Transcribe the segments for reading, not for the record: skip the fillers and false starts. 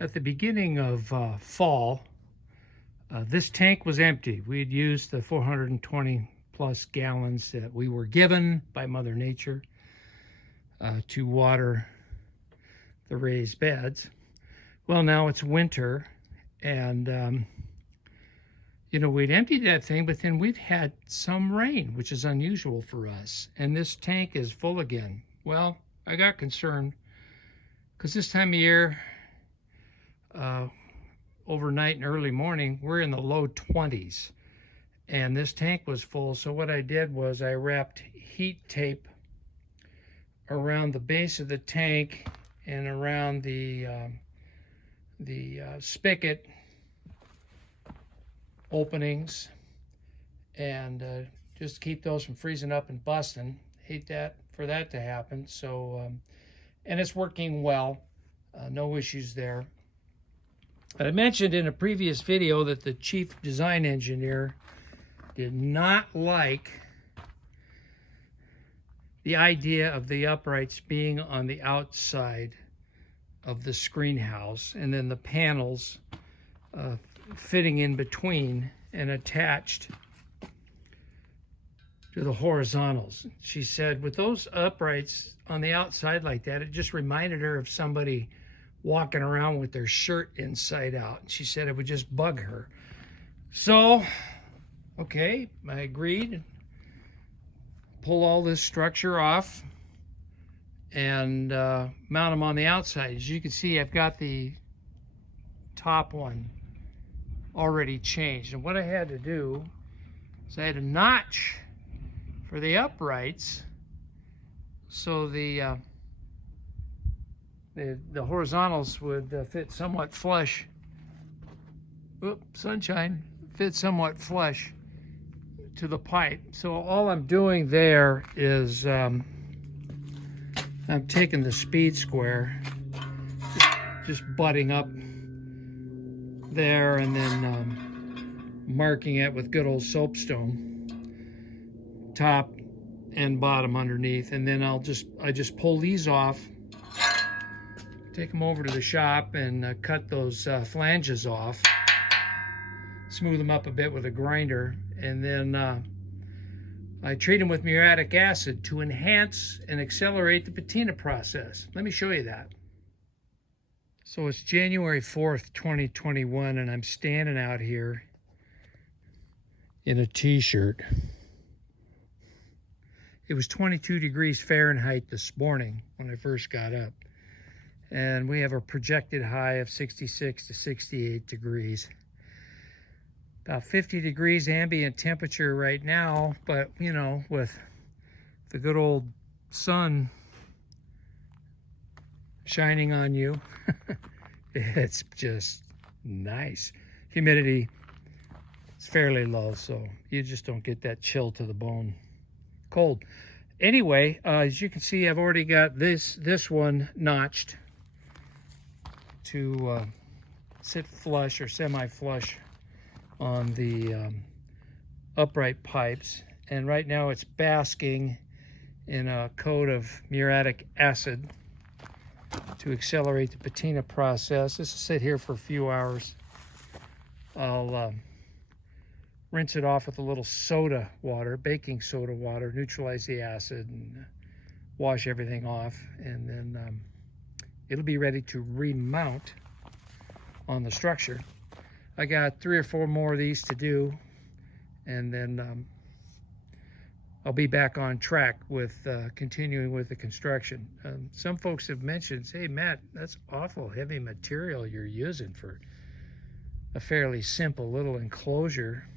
At the beginning of fall, this tank was empty. We had used the 420 plus gallons that we were given by Mother Nature to water the raised beds. Well, now it's winter, and we'd emptied that thing, but then we've had some rain, which is unusual for us, and this tank is full again. Well, I got concerned because this time of year, overnight and early morning, we're in the low 20s, and this tank was full. So what I did was I wrapped heat tape around the base of the tank and around the spigot openings, and just keep those from freezing up and busting. Hate that for that to happen. So and it's working well, no issues there. I mentioned in a previous video that the chief design engineer did not like the idea of the uprights being on the outside of the screen house and then the panels fitting in between and attached to the horizontals. She said with those uprights on the outside like that, it just reminded her of somebody walking around with their shirt inside out. She said it would just bug her. So, okay, I agreed. Pull all this structure off and mount them on the outside. As you can see, I've got the top one already changed. And what I had to do is I had a notch for the uprights so the horizontals would fit somewhat flush. Oop, sunshine. Fit somewhat flush to the pipe. So all I'm doing there is I'm taking the speed square, just butting up there, and then marking it with good old soapstone, top and bottom underneath. And then I just pull these off, take them over to the shop and cut those flanges off, smooth them up a bit with a grinder, and then I treat them with muriatic acid to enhance and accelerate the patina process. Let me show you that. So it's January 4th, 2021, and I'm standing out here in a t-shirt. It was 22 degrees Fahrenheit this morning when I first got up. And we have a projected high of 66 to 68 degrees. About 50 degrees ambient temperature right now, but with the good old sun shining on you, it's just nice. Humidity is fairly low, so you just don't get that chill to the bone. Cold. Anyway, as you can see, I've already got this one notched to sit flush or semi-flush on the upright pipes, and right now it's basking in a coat of muriatic acid to accelerate the patina process. This will sit here for a few hours. I'll rinse it off with a little soda water, baking soda water, neutralize the acid and wash everything off, and then it'll be ready to remount on the structure. I got 3 or 4 more of these to do, and then I'll be back on track with continuing with the construction. Some folks have mentioned, hey Matt, that's awful heavy material you're using for a fairly simple little enclosure,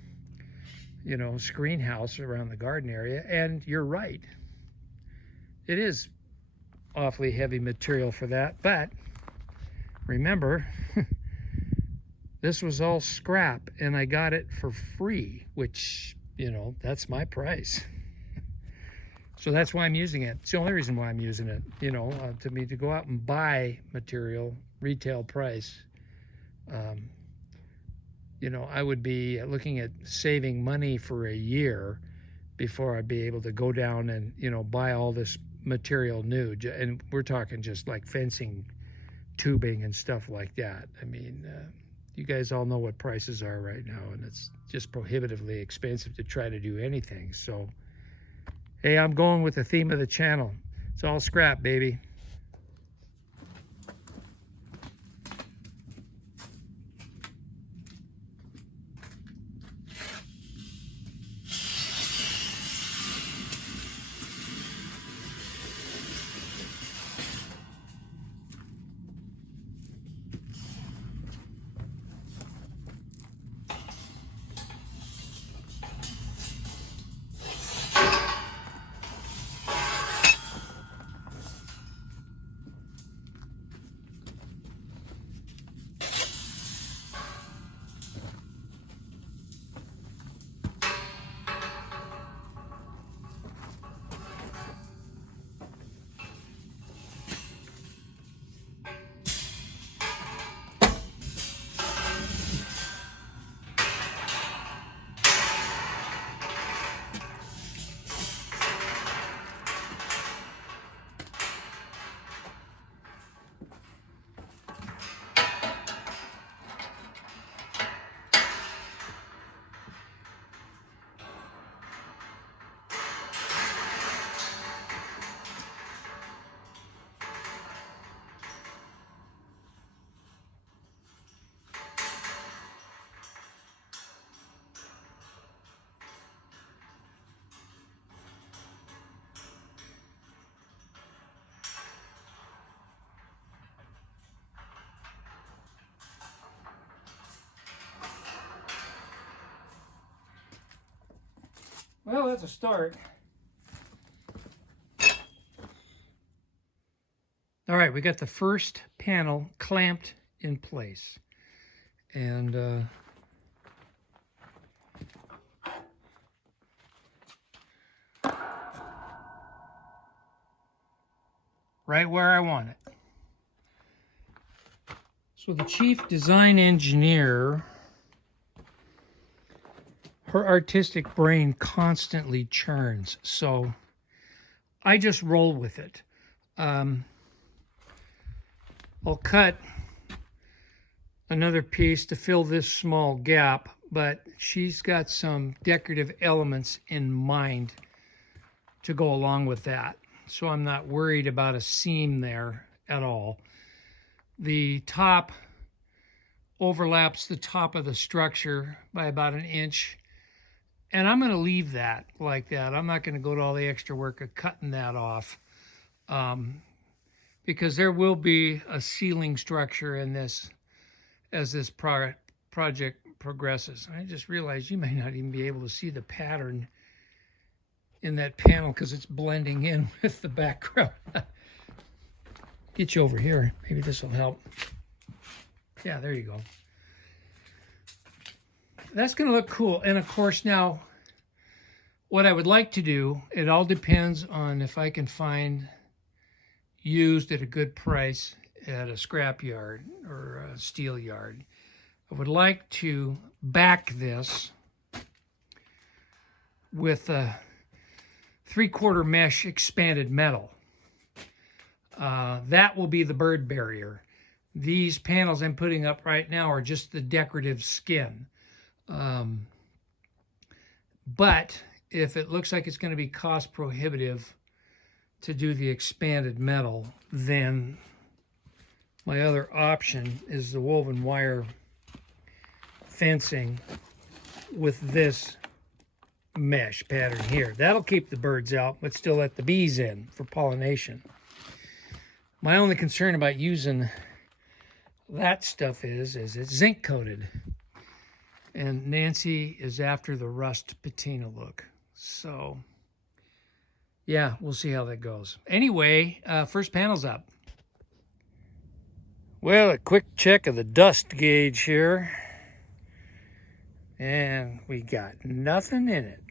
screen house around the garden area. And you're right, it is awfully heavy material for that, but remember, this was all scrap and I got it for free, which, that's my price. So that's why I'm using it. It's the only reason why I'm using it. To go out and buy material, retail price, I would be looking at saving money for a year before I'd be able to go down and, buy all this material new. And we're talking just like fencing tubing and stuff like that. I mean, you guys all know what prices are right now, and it's just prohibitively expensive to try to do anything. So, hey, I'm going with the theme of the channel. It's all scrap, baby. Well, that's a start. All right, we got the first panel clamped in place. And right where I want it. So the chief design engineer, her artistic brain constantly churns, so I just roll with it. I'll cut another piece to fill this small gap, but she's got some decorative elements in mind to go along with that, so I'm not worried about a seam there at all. The top overlaps the top of the structure by about 1 inch. And I'm going to leave that like that. I'm not going to go to all the extra work of cutting that off, because there will be a ceiling structure in this as this project progresses. I just realized you may not even be able to see the pattern in that panel because it's blending in with the background. Get you over here. Maybe this will help. Yeah, there you go. That's going to look cool. And of course, now what I would like to do, it all depends on if I can find used at a good price at a scrap yard or a steel yard. I would like to back this with a 3/4 mesh expanded metal. That will be the bird barrier. These panels I'm putting up right now are just the decorative skin. But if it looks like it's going to be cost prohibitive to do the expanded metal, then my other option is the woven wire fencing with this mesh pattern here. That'll keep the birds out, but still let the bees in for pollination. My only concern about using that stuff is it's zinc coated. And Nancy is after the rust patina look. So, yeah, we'll see how that goes. Anyway, first panel's up. Well, a quick check of the dust gauge here. And we got nothing in it.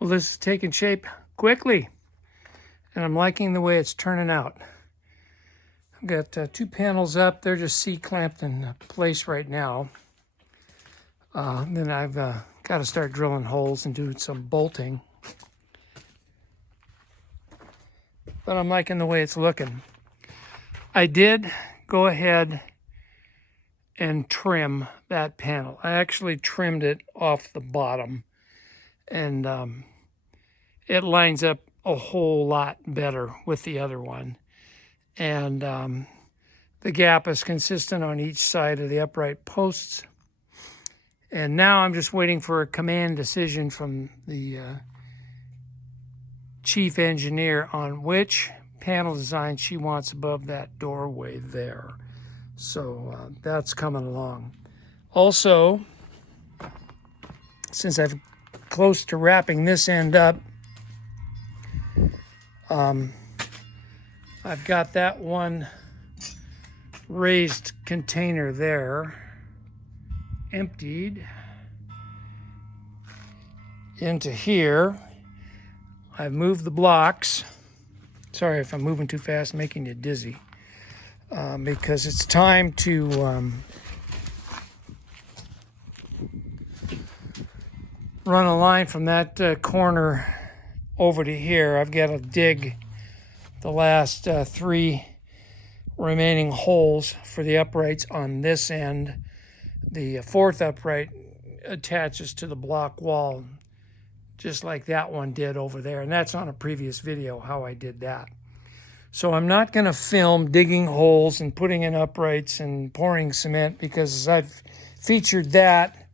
Well, this is taking shape quickly. And I'm liking the way it's turning out. I've got 2 panels up. They're just C-clamped in place right now. Then I've got to start drilling holes and doing some bolting. But I'm liking the way it's looking. I did go ahead and trim that panel. I actually trimmed it off the bottom, and it lines up a whole lot better with the other one. And the gap is consistent on each side of the upright posts. And now I'm just waiting for a command decision from the chief engineer on which panel design she wants above that doorway there. So that's coming along. Also, since I'm close to wrapping this end up, I've got that one raised container there emptied into here. I've moved the blocks. Sorry if I'm moving too fast, making you dizzy, because it's time to run a line from that corner over to here. I've got to dig the last 3 remaining holes for the uprights on this end. The 4th upright attaches to the block wall, just like that one did over there. And that's on a previous video, how I did that. So I'm not going to film digging holes and putting in uprights and pouring cement, because I've featured that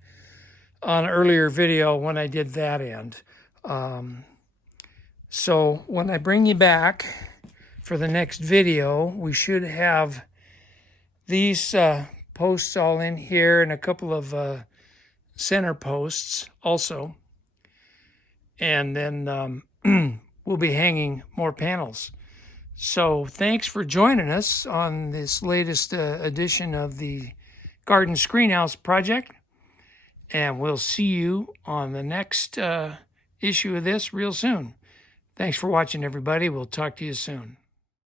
on an earlier video when I did that end. So when I bring you back for the next video, we should have these posts all in here and a couple of center posts also. And then we'll be hanging more panels. So thanks for joining us on this latest edition of the Garden Screenhouse project. And we'll see you on the next issue of this real soon. Thanks for watching, everybody. We'll talk to you soon.